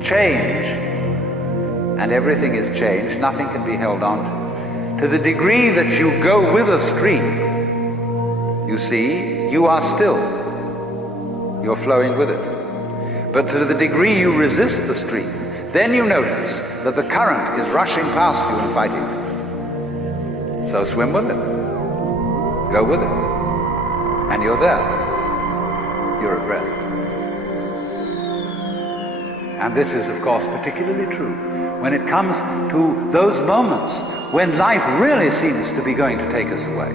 change, and everything is changed, nothing can be held on to the degree that you go with a stream, you see, you are still. You're flowing with it. But to the degree you resist the stream, then you notice that the current is rushing past you and fighting you. So swim with it. Go with it. And you're there. You're at rest. And this is, of course, particularly true when it comes to those moments when life really seems to be going to take us away.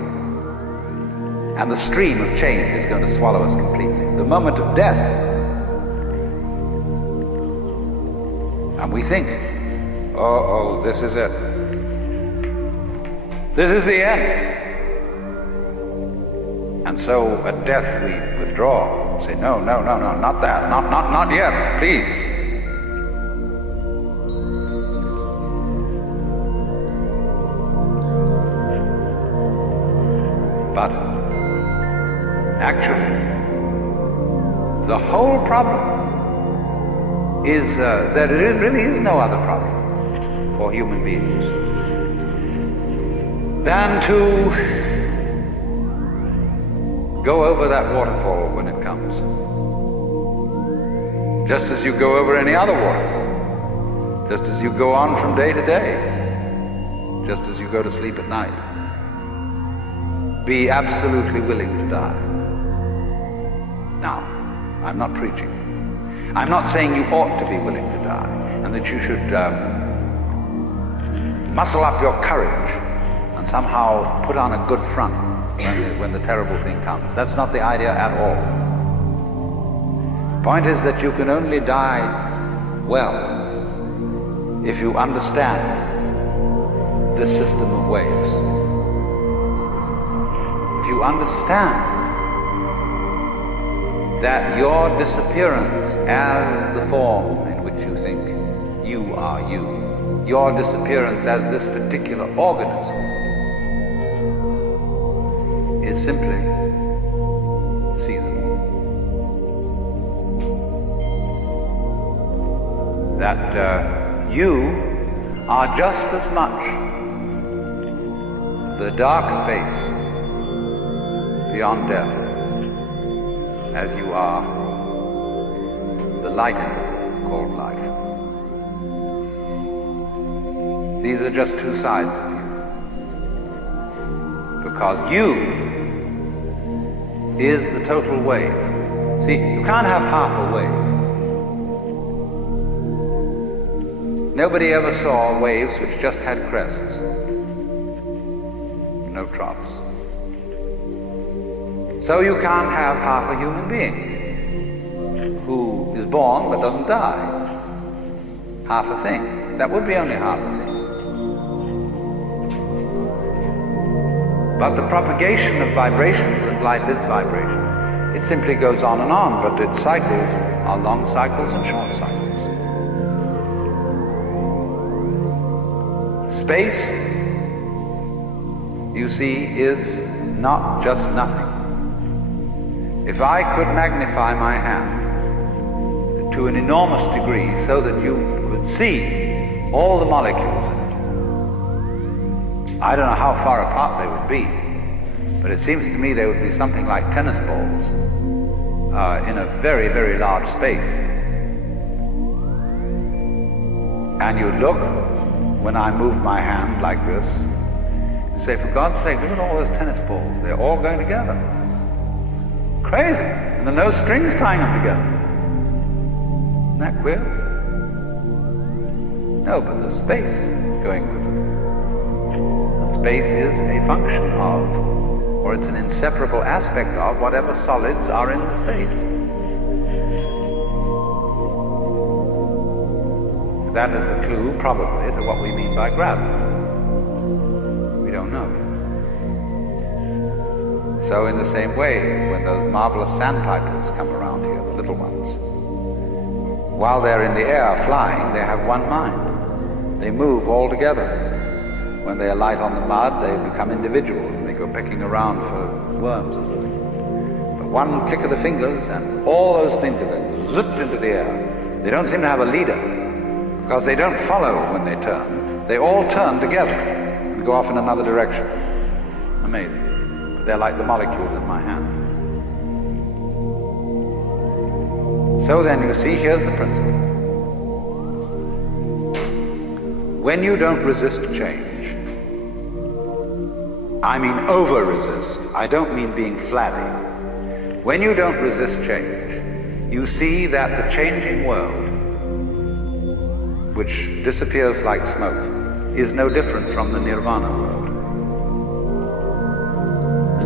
And the stream of change is going to swallow us completely. The moment of death. And we think, oh, this is it. This is the end. And so at death we withdraw. Say, no, not that. Not yet, please. But actually, the whole problem is that there really is no other problem for human beings than to go over that waterfall when it comes. Just as you go over any other waterfall. Just as you go on from day to day. Just as you go to sleep at night. Be absolutely willing to die. Now, I'm not preaching. I'm not saying you ought to be willing to die, and that you should muscle up your courage and somehow put on a good front when the terrible thing comes. That's not the idea at all. The point is that you can only die well if you understand this system of waves. If you understand that your disappearance as the form in which you think you are you, your disappearance as this particular organism, is simply seasonal. That you are just as much the dark space beyond death as you are the light interval called life. These are just two sides of you. Because you is the total wave. See, you can't have half a wave. Nobody ever saw waves which just had crests, no troughs. So you can't have half a human being who is born but doesn't die. Half a thing. That would be only half a thing. But the propagation of vibrations, and life is vibration, it simply goes on, but its cycles are long cycles and short cycles. Space, you see, is not just nothing. If I could magnify my hand to an enormous degree so that you could see all the molecules in it, I don't know how far apart they would be, but it seems to me they would be something like tennis balls in a very, very large space. And you'd look, when I move my hand like this, and say, for God's sake, look at all those tennis balls. They're all going together. Crazy. And there are no strings tying them together. Isn't that queer? No, but there's space going with them. And space is a function of, or it's an inseparable aspect of, whatever solids are in the space. That is the clue, probably, to what we mean by gravity. We don't know. So in the same way, when those marvelous sandpipers come around here, the little ones, while they're in the air flying, they have one mind. They move all together. When they alight on the mud, they become individuals and they go pecking around for worms or something. But one click of the fingers and all those things are zipped into the air. They don't seem to have a leader, because they don't follow when they turn. They all turn together and go off in another direction. Amazing. But they're like the molecules in my hand. So then, you see, here's the principle. When you don't resist change, I mean over-resist, I don't mean being flabby. When you don't resist change, you see that the changing world, which disappears like smoke, is no different from the nirvana world.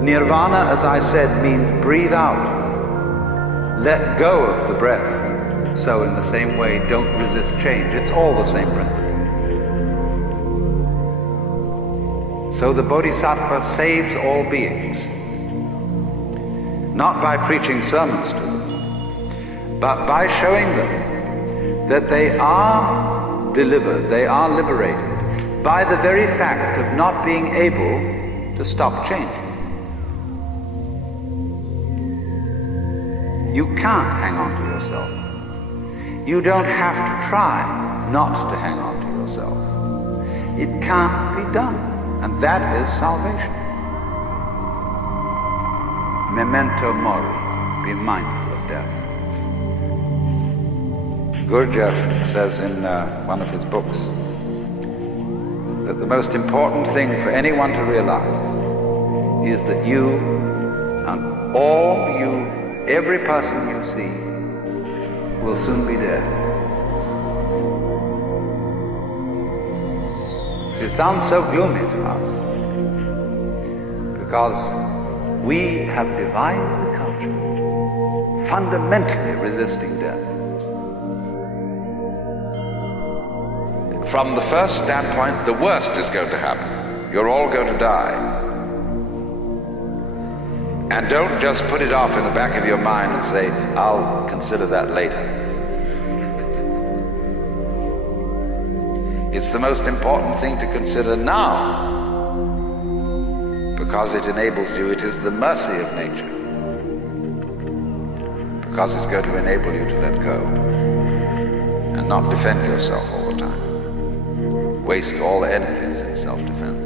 Nirvana, as I said, means breathe out. Let go of the breath. So in the same way, don't resist change. It's all the same principle. So the Bodhisattva saves all beings, not by preaching sermons to them, but by showing them that they are delivered, they are liberated by the very fact of not being able to stop changing. You can't hang on to yourself. You don't have to try not to hang on to yourself. It can't be done, and that is salvation. Memento mori, be mindful of death. Gurdjieff says in one of his books that the most important thing for anyone to realize is that you and every person you see will soon be dead. See, it sounds so gloomy to us because we have devised a culture fundamentally resisting death. From the first standpoint, the worst is going to happen. You're all going to die. And don't just put it off in the back of your mind and say, I'll consider that later. It's the most important thing to consider now, because it enables you, it is the mercy of nature, because it's going to enable you to let go and not defend yourself all the time. Waste all the energies in self-defense.